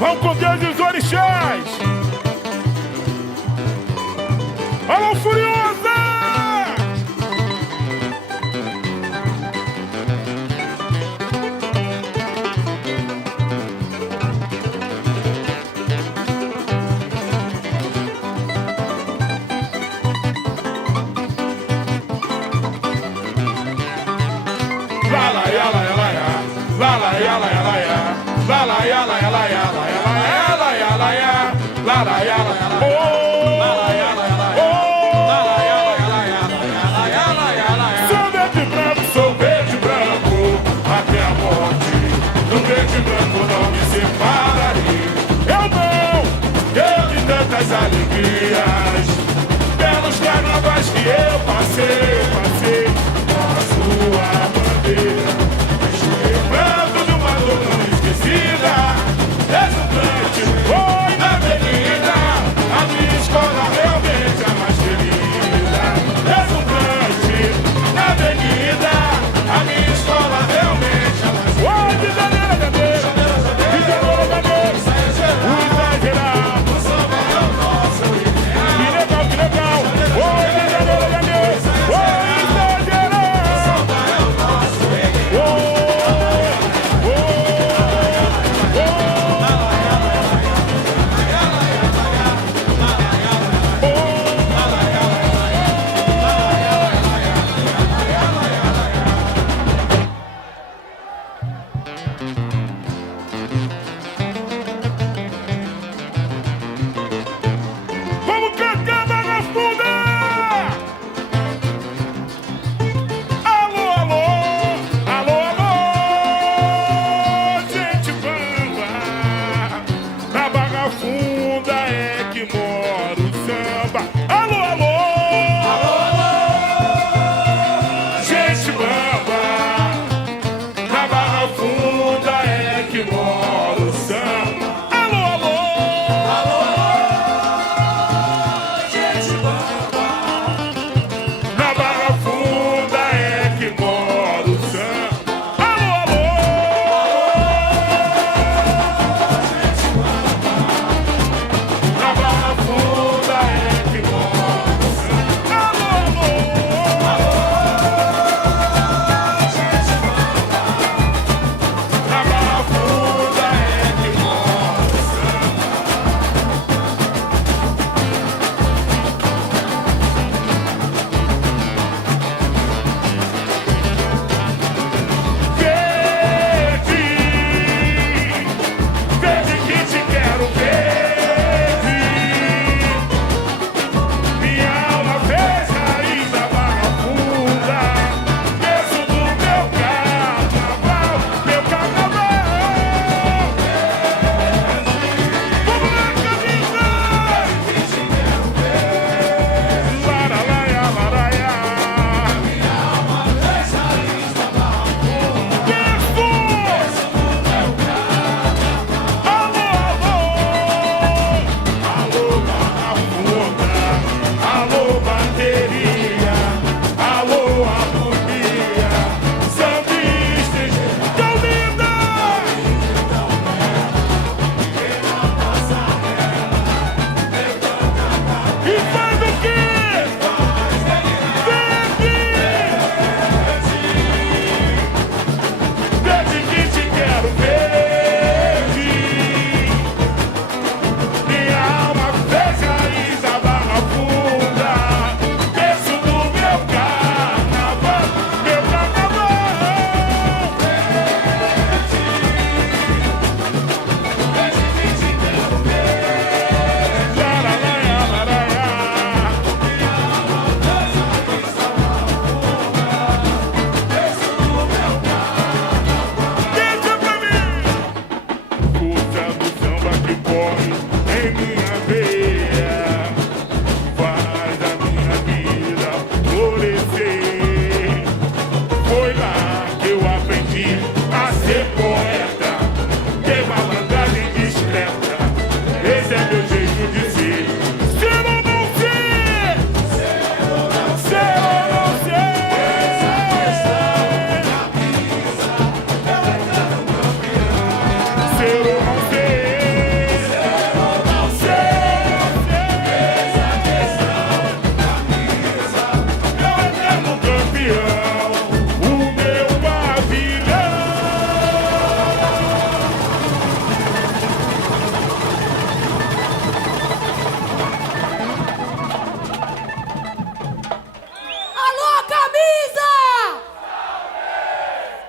Vamos com Deus e os orixás. Alô, Furiosa! La la ya la ya la ya, la la ya la ya la ya, la la ya la ya la ya, la la ya la ya, la la ya la ya, oh, la la ya la ya, oh, la la ya la ya, la ya la ya. Sou verde branco, até a morte, do verde branco não me separaria. Eu de tantas alegrias, pelos carnavais que eu passei, com a sua bandeira. Lembrando de uma dor não esquecida, exultante, foi na avenida, a minha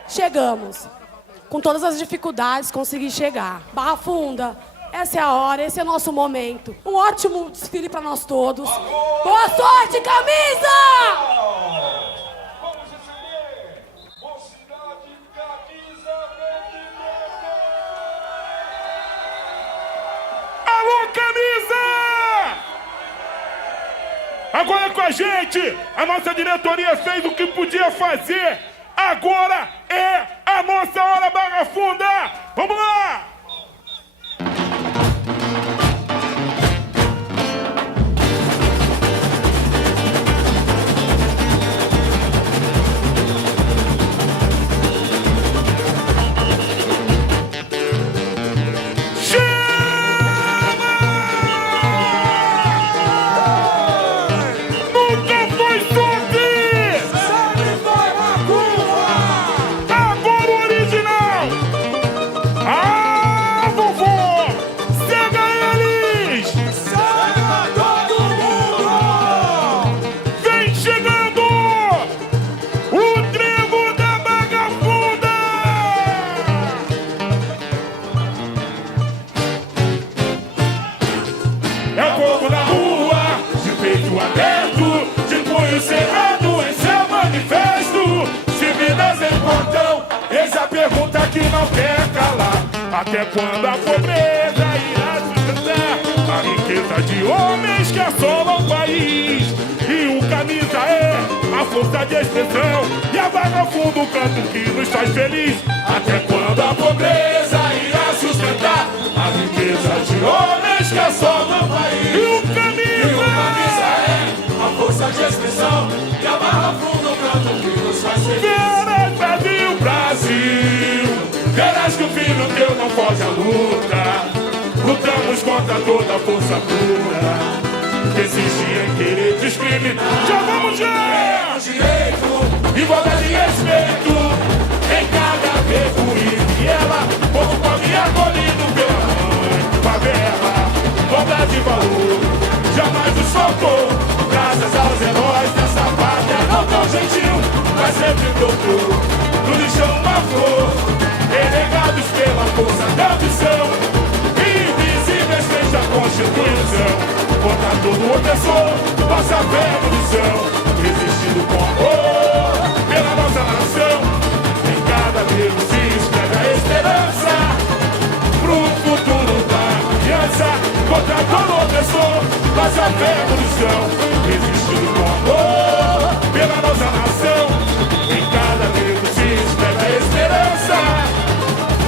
chegamos. Com todas as dificuldades, consegui chegar. Barra Funda, essa é a hora, esse é o nosso momento. Um ótimo desfile para nós todos. Boa sorte, camisa! Alô, camisa! Agora com a gente, a nossa diretoria fez o que podia fazer. Agora é a nossa hora, Barra Funda! Vamos lá! Que não quer calar, até quando a pobreza irá sustentar a riqueza de homens que assolam o país. E o camisa é a força de expressão e a Barra Funda o canto que nos faz feliz. Até quando a pobreza irá sustentar a riqueza de homens que assolam o país. E o camisa é a força de expressão e a Barra Funda o canto que nos faz feliz. Verás, Brasil, Brasil, verás que o filho teu não foge à luta. Lutamos contra toda a força pura que existe em querer discriminar. Já vamos já! Direito, igualdade e respeito em cada beco e viela. Povo pobre acolhido pela mãe, favela, bondade e valor jamais nos faltou. Graças aos heróis dessa pátria não tão gentil, mas sempre brotou no lixão uma flor. Renegados pela força da ambição, invisíveis frente à Constituição. Contra todo opressor, nossa fé e munição, resistindo com amor pela nossa nação. Em cada dedo se escreve a esperança pro futuro da criança. Contra todo opressor, nossa fé e munição, resistindo com amor pela nossa nação. Em cada dedo se escreve a esperança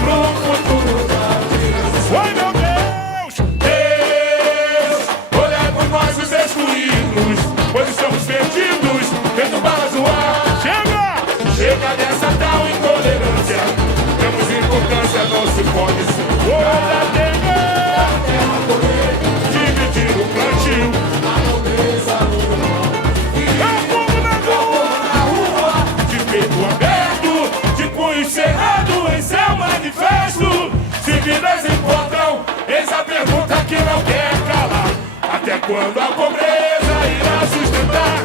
pro futuro da criança. Oi, meu Deus! Deus, olhai por nós os excluídos, pois estamos perdidos, feito balas no ar. Chega! Chega dessa tal intolerância, temos importância, não se pode ser. Olha, terra correr, dividir o plantio, a pobreza no nome. É fogo na rua, de peito aberto, de punho cerrado em seu manifesto. Se vidas importam, eis a pergunta que não quer calar. Até quando a pobreza irá sustentar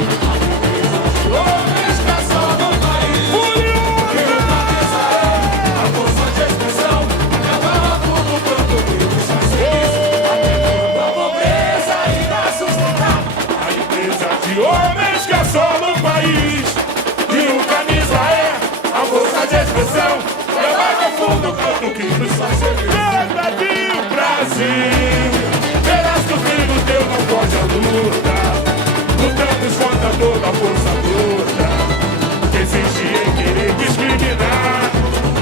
homens que assolam o país? Que o camisa é a força de expressão e a Barra Funda o canto que nos faz feliz. Até quando a pobreza irá sustentar a riqueza de homens que assolam o país? E o camisa é a força de expressão e a Barra Funda o canto que nos faz feliz. Brasil, Brasil, verás que o filho teu não foge à luta. Lutamos contra toda a força bruta que existe em querer discriminar.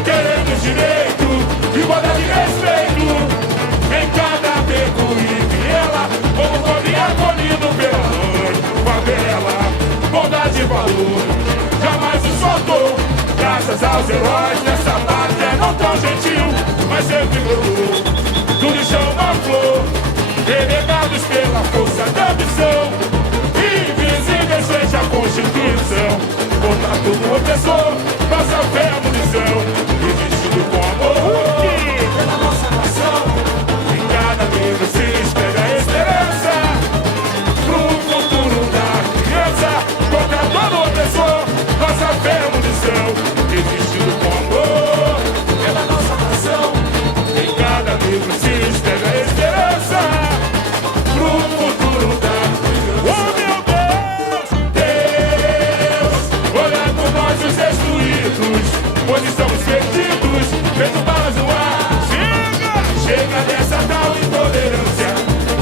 Queremos direito, igualdade e respeito em cada beco e viela. Como pobre acolhido pela mãe, favela, bondade e valor jamais nos faltou. Graças aos heróis dessa pátria não tão gentil, mas sempre brotou do lixão uma flor. Renegados pela força da ambição, invisíveis frente à Constituição. Contra todo opressor, nossa fé e munição, resistindo com amor pela nossa nação. Em cada livro se escreve a esperança pro futuro da criança. Contra todo opressor, nossa fé e munição, resistindo com amor pois estamos perdidos, feito balas no ar. Chega dessa tal intolerância,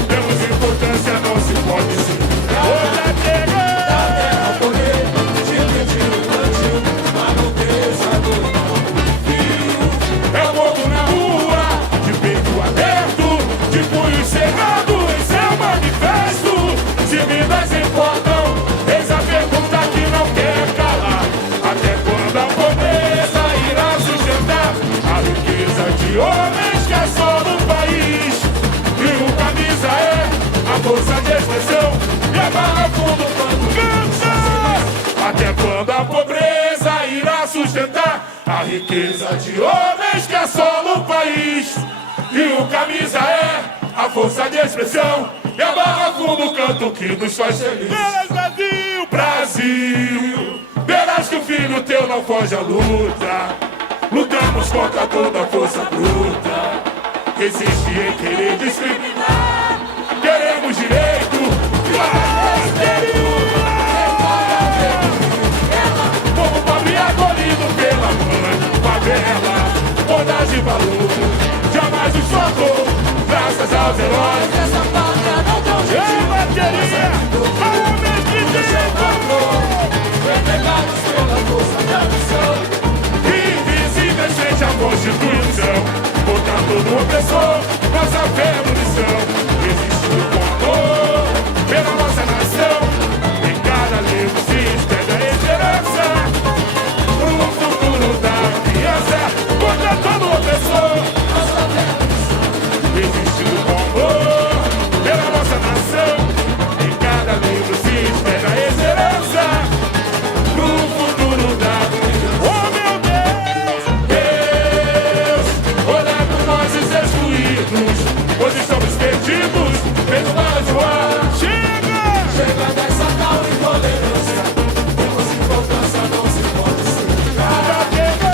temos importância, não se pode se outra chega. Da terra ao poder, dividir o plantio, a nobreza do rio. É o povo na rua, de peito aberto, de punho cerrado em seu manifesto. Se vidas importam, eis a pergunta que não quer calar. Até quando a pobreza irá sustentar a riqueza de homens que assolam o país? E o camisa é a força de expressão e a barra fundo quando cansa. Até quando a pobreza irá sustentar a riqueza de homens que assolam o país? E o camisa é a força de expressão e a barra fundo canto que nos faz feliz. Brasil, Brasil, verás que o filho teu não foge à luta. Lutamos contra toda a força bruta que existe em querer discriminar. Queremos direito, povo pobre abolido pela mãe, favela, bondade e valor, jamais nos faltou, graças aos heróis. Essa pátria não tem um jeito. Bateria, homens que Entregados pela força da missão. invisíveis frente à Constituição, contra todo opressor, nossa fé é munição. Existiu com amor pela nossa nação, em cada livro se estende a esperança pro futuro da criança, contra todo opressor. Nossa terra é missão. Existiu com amor pela nossa nação, em cada livro se espera a esperança pro futuro da criança. Oh meu Deus, Deus, olhar por nós e ser excluídos, pois estamos perdidos, feito balas no ar. Chega dessa tal intolerância, temos importância, não se pode se ligar. Da terra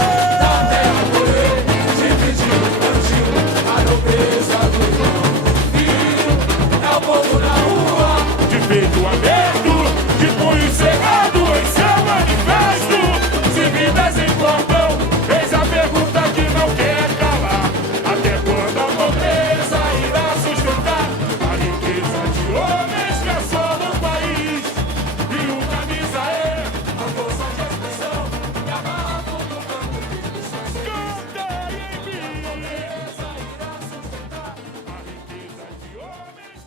ao poder, dividir o plantio, a nobreza do irmão. Rio é o povo na rua. De peito aberto,